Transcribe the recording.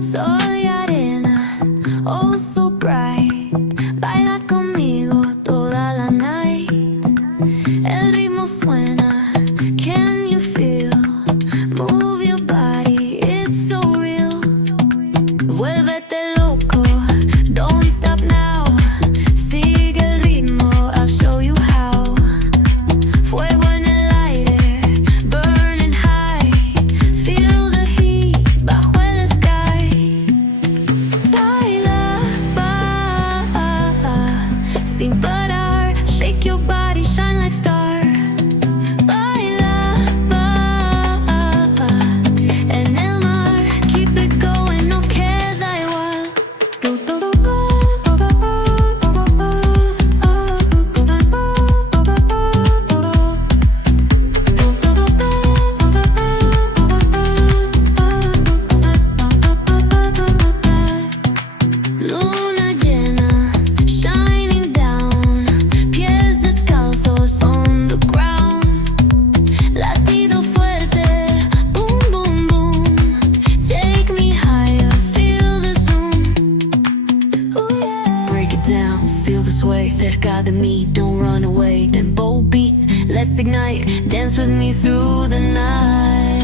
Soy arena, oh so bright. Baila conmigo toda la night. El ritmo suena, can you feel? Move your body, it's so real. Vuélvete loco, don't stop now. Sigue el ritmo, I'll show you how. Fuego en el aire, burning high. Feel the heat bajo el sky. Baila, sin parar. Shake your body, shine like star. Baila, en el mar. Keep it going, no queda igual. Luna llena, shining down. Pies descalzos on the ground. Latido fuerte, boom, boom, boom. Take me higher, feel the zoom. Ooh, yeah. Break it down, feel the sway. Cerca de mí, don't run away. Tempo beats, let's ignite. Dance with me through the night.